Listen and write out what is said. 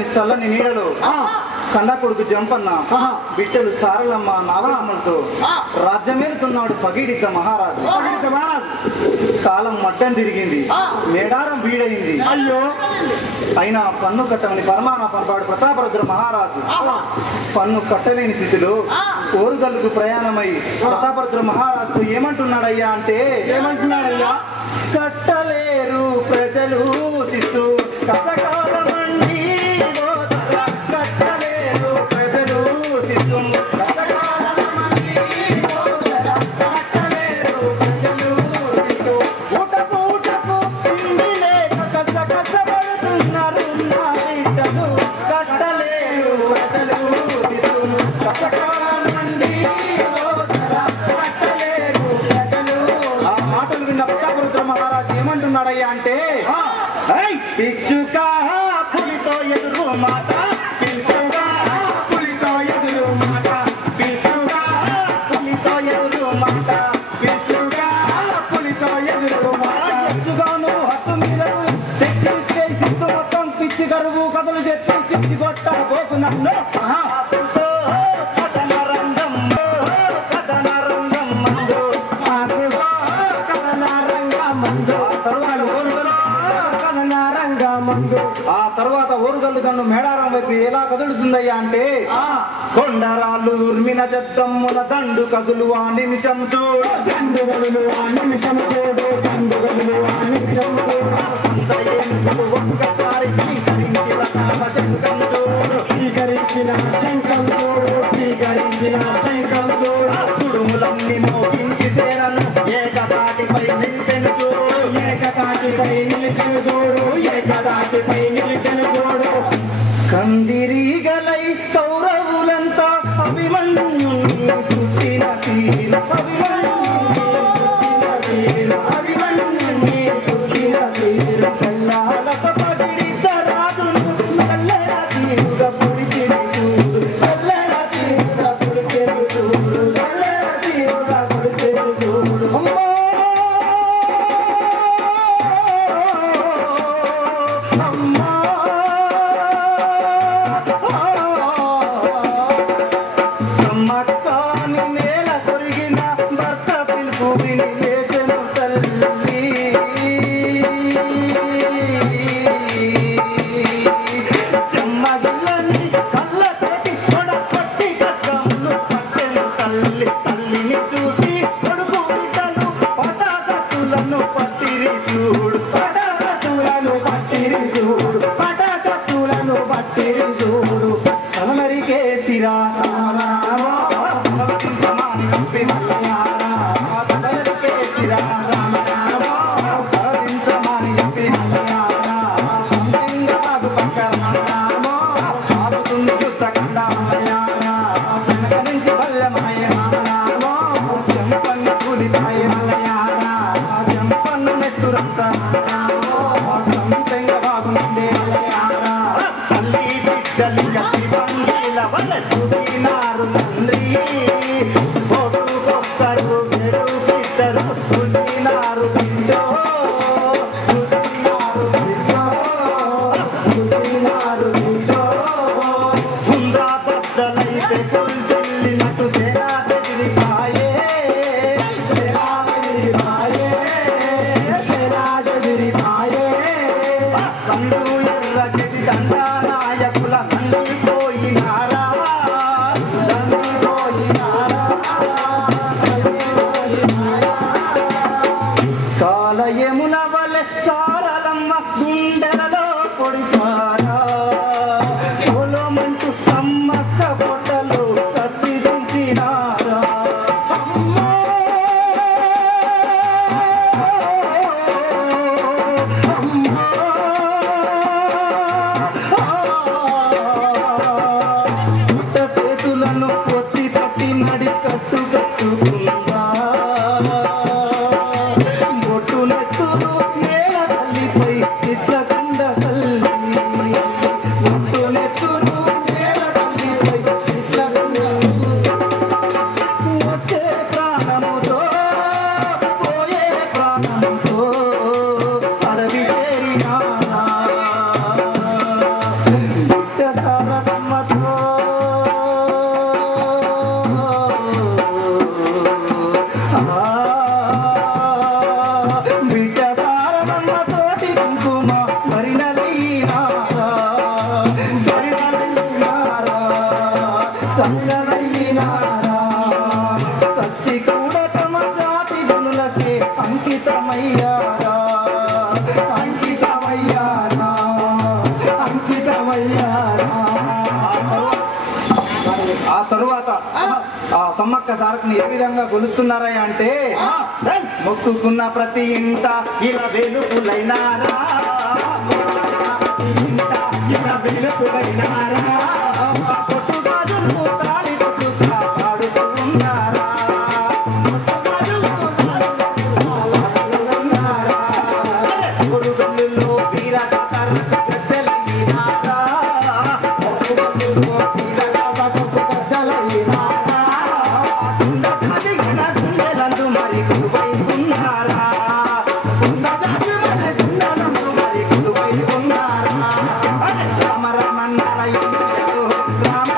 చల్లని చల్లని నీడలో కన్నా కొడుకు జంపన్న బిడ్డలు సారలమ్మ నాగలమ్మలతో రాజ్యమేలుతున్నాడు పగిడిత మహారాజు. కాలం మడ్డం తిరిగింది, మేడారం వీడైంది. అయ్యో అయినా పన్ను కట్టమని పరమాన పనపాడు ప్రతాపరుద్ర మహారాజు పన్ను కట్టలేని స్థితిలో ఓరుగల్లుకు ప్రయాణమై ప్రతాపరుద్ర మహారాజు ఏమంటున్నాడయ్యా అంటే, ఏమంటున్నాడయ్యా? కట్టలేరు ప్రజలు సిద్ధు కథకాలమండి కట్టలేరు ప్రజలు సిద్ధు కథకాలమండి కట్టలేరు ప్రజలు సిద్ధు ఊటకు సిండి లేక కష్టపడుతున్నారు నా బిడ్డలు కట్టలేరు ప్రజలు సిద్ధు కథకాలమండి కట్టలేరు ప్రజలు. ఆ మాటలు విన్న ప్రతాపరుద్ర మహారాజు ఏమంటున్నాడయ్యా అంటే, పిచ్చుక పులితో ఎదురు మాట, పిచ్చుక పులితో ఎదురు మాట, పిచ్చుక పులితో ఎదురు మాట, పిచ్చుక పులితో ఎదురు మాట. ఎచ్చుగాను హత్తు మీద తెచ్చి సిద్ధు మొత్తం పిచ్చి కరువు కథలు చెప్పి చిచ్చి కొట్ట పోకు నన్ను కథనరంగం కథనరంగం మందు కథనరంగం మందు. ఆ తర్వాత ఓరుగల్లు దండు మేడారం వైపు ఎలా కదులుతుందయ్యా అంటే, కొండరాళ్ళు ఉర్మిన శబ్దమున దండు కదులు ఆ నిమిషం చూడు, దండు కదులు ఆ నిమిషం చూడు, దండు కదులు ఆ నిమిషం చూడు. ఒక్కసారి స్వీకరించిన శంఖం చూడు, స్వీకరించిన శంఖం చూడు. కుడుములన్నీ మోపించి సేనను ఏకతాటిపై నిలిపెను చూడు, ఏకతాటిపై నిలిచెను చూడు, ఏకతాటిపై నిలిచెను చూడు. కందిరీగలై కౌరవులంతా అభిమన్యుని పుట్టిన తీరు, అభిమన్యుని పుట్టిన తీరు. కల్లాలతో పగిడిత రాజును నల్లెల తీరుగా పుడిచెను చూడు, నల్లెల తీరుగా పుడిచెను చూడు, నల్లెల తీరుగా పుడిచెను చూడు. అమ్మా సమ్మక్కాని నేల కొరిగిన భర్త పిలుపు విని లేచెను తల్లి, చెమ్మగిల్లని కళ్ళతోటి కొడపట్టి కట్టములు పట్టెను తల్లి. తల్లిని చూసి కొడుకు బిడ్డలు పటాకత్తులను పట్టిరి చూడు, పటాకత్తులను పట్టిరి చూడు, పటాకత్తులను పట్టిరి చూడు. తలమరికేసిరా కాలయమున వలె సారలమ్మ గుండెలలో పొడిచారా, పొలమంటూ సమ్మక్క పొట్టలు కత్తి దించినారా. పుట్ట చేతులను పొత్తి పట్టి నడి కట్టు కట్టుకుందా, బొట్టు నెత్తులు నేల తల్లిపై చిట్లకుండ తల్లి, బొట్టు నెత్తులు నేల తల్లిపై చిట్లకుండ. వచ్చే ప్రాణముతో పోయే ప్రాణముతో అడవి చేరినా, బుట్ట సంగమయ్యినారా సచ్చి కూడా తమ జాతి గుణులకే అంకితమయ్యారా అంకితమయ్యారా అంకితమయ్యారా. ఆ తరువాత ఆ సమ్మక్క సారకుని ఏ విధంగా కొలుస్తున్నారా అంటే మొక్కుకున్న ప్రతి ఇంట ఇలా వెలుపులైనారా ఇలా వెలుపులైనారా కొట్టుగాజులు తాడి కొట్టుగా పాడుతున్నారా కొడుకుల్లో వీరగాథలైనారా మరి గురువై ఉన్నారా మరి గురువై ఉన్నారా రామ రామన్నల రామ